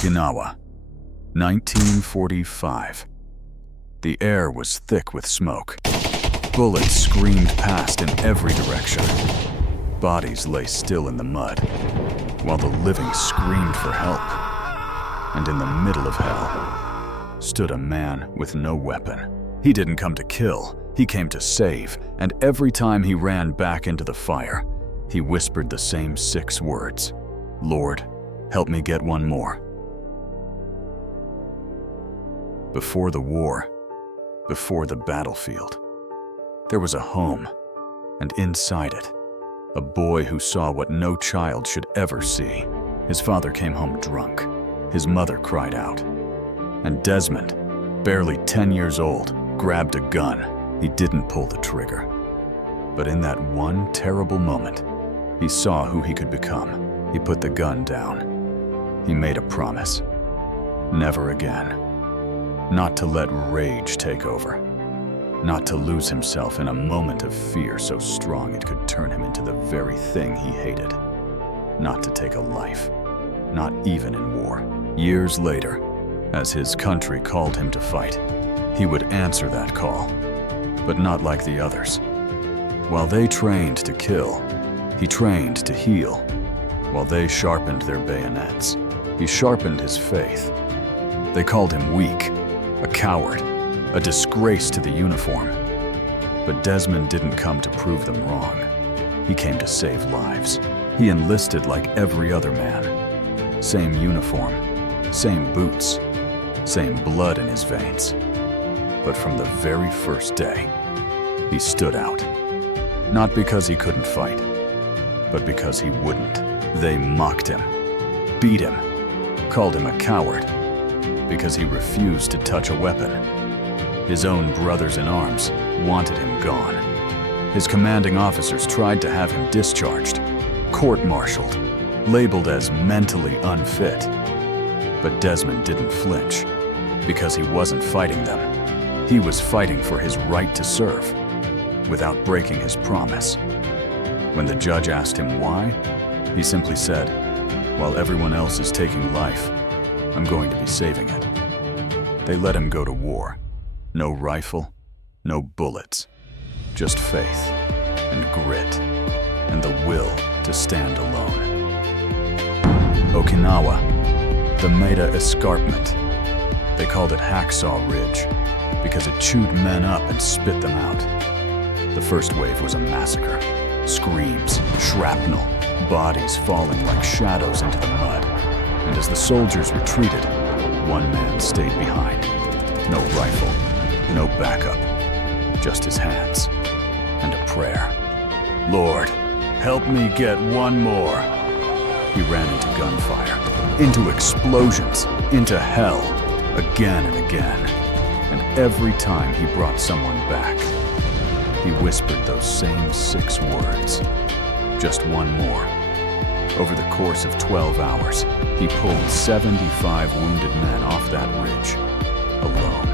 Okinawa, 1945. The air was thick with smoke. Bullets screamed past in every direction. Bodies lay still in the mud, while the living screamed for help. And in the middle of hell stood a man with no weapon. He didn't come to kill, he came to save, and every time he ran back into the fire, he whispered the same 6 words: "Lord, help me get one more." Before the war, before the battlefield, there was a home, and inside it, a boy who saw what no child should ever see. His father came home drunk. His mother cried out. And Desmond, barely 10 years old, grabbed a gun. He didn't pull the trigger. But in that one terrible moment, he saw who he could become. He put the gun down. He made a promise. Never again. Not to let rage take over. Not to lose himself in a moment of fear so strong it could turn him into the very thing he hated. Not to take a life. Not even in war. Years later, as his country called him to fight, he would answer that call, but not like the others. While they trained to kill, he trained to heal. While they sharpened their bayonets, he sharpened his faith. They called him weak, a coward, a disgrace to the uniform. But Desmond didn't come to prove them wrong. He came to save lives. He enlisted like every other man. Same uniform, same boots, same blood in his veins. But from the very first day, he stood out. Not because he couldn't fight, but because he wouldn't. They mocked him, beat him, called him a coward, because he refused to touch a weapon. His own brothers in arms wanted him gone. His commanding officers tried to have him discharged, court-martialed, labeled as mentally unfit. But Desmond didn't flinch, because he wasn't fighting them. He was fighting for his right to serve, without breaking his promise. When the judge asked him why, he simply said, "While everyone else is taking life, I'm going to be saving it." They let him go to war. No rifle, no bullets, just faith and grit and the will to stand alone. Okinawa, the Maida Escarpment. They called it Hacksaw Ridge because it chewed men up and spit them out. The first wave was a massacre. Screams, shrapnel, bodies falling like shadows into the mud. And as the soldiers retreated, one man stayed behind. No rifle, no backup, just his hands and a prayer. "Lord, help me get one more." He ran into gunfire, into explosions, into hell, again and again. And every time he brought someone back, he whispered those same 6 words. Just one more. Over the course of 12 hours, he pulled 75 wounded men off that ridge, alone.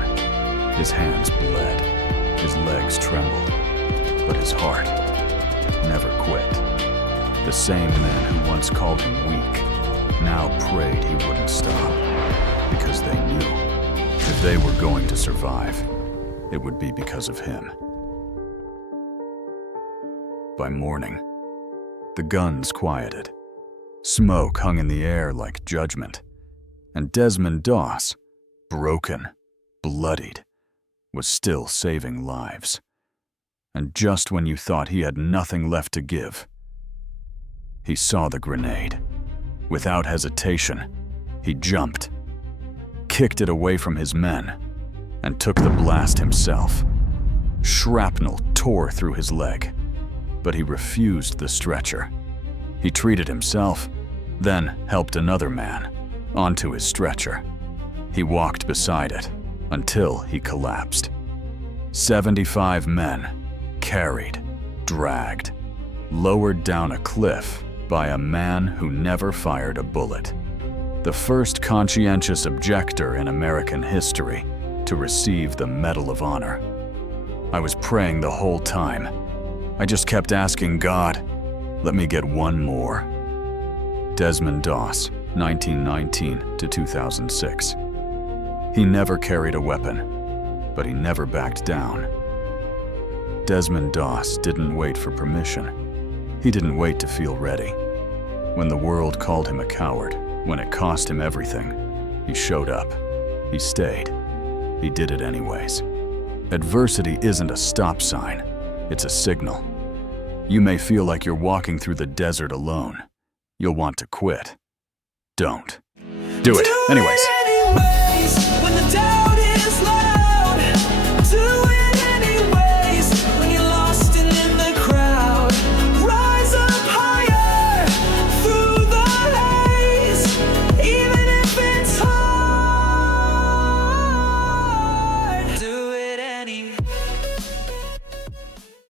His hands bled, his legs trembled, but his heart never quit. The same men who once called him weak now prayed he wouldn't stop, because they knew if they were going to survive, it would be because of him. By morning, the guns quieted. Smoke hung in the air like judgment, and Desmond Doss, broken, bloodied, was still saving lives. And just when you thought he had nothing left to give, he saw the grenade. Without hesitation, he jumped, kicked it away from his men, and took the blast himself. Shrapnel tore through his leg, but he refused the stretcher. He treated himself, then helped another man onto his stretcher. He walked beside it until he collapsed. 75 men, carried, dragged, lowered down a cliff by a man who never fired a bullet. The first conscientious objector in American history to receive the Medal of Honor. I was praying the whole time. I just kept asking God, let me get one more. Desmond Doss, 1919 to 2006. He never carried a weapon, but he never backed down. Desmond Doss didn't wait for permission. He didn't wait to feel ready. When the world called him a coward, when it cost him everything, he showed up. He stayed. He did it anyways. Adversity isn't a stop sign, it's a signal. You may feel like you're walking through the desert alone. You'll want to quit. Don't. Do it anyways. When the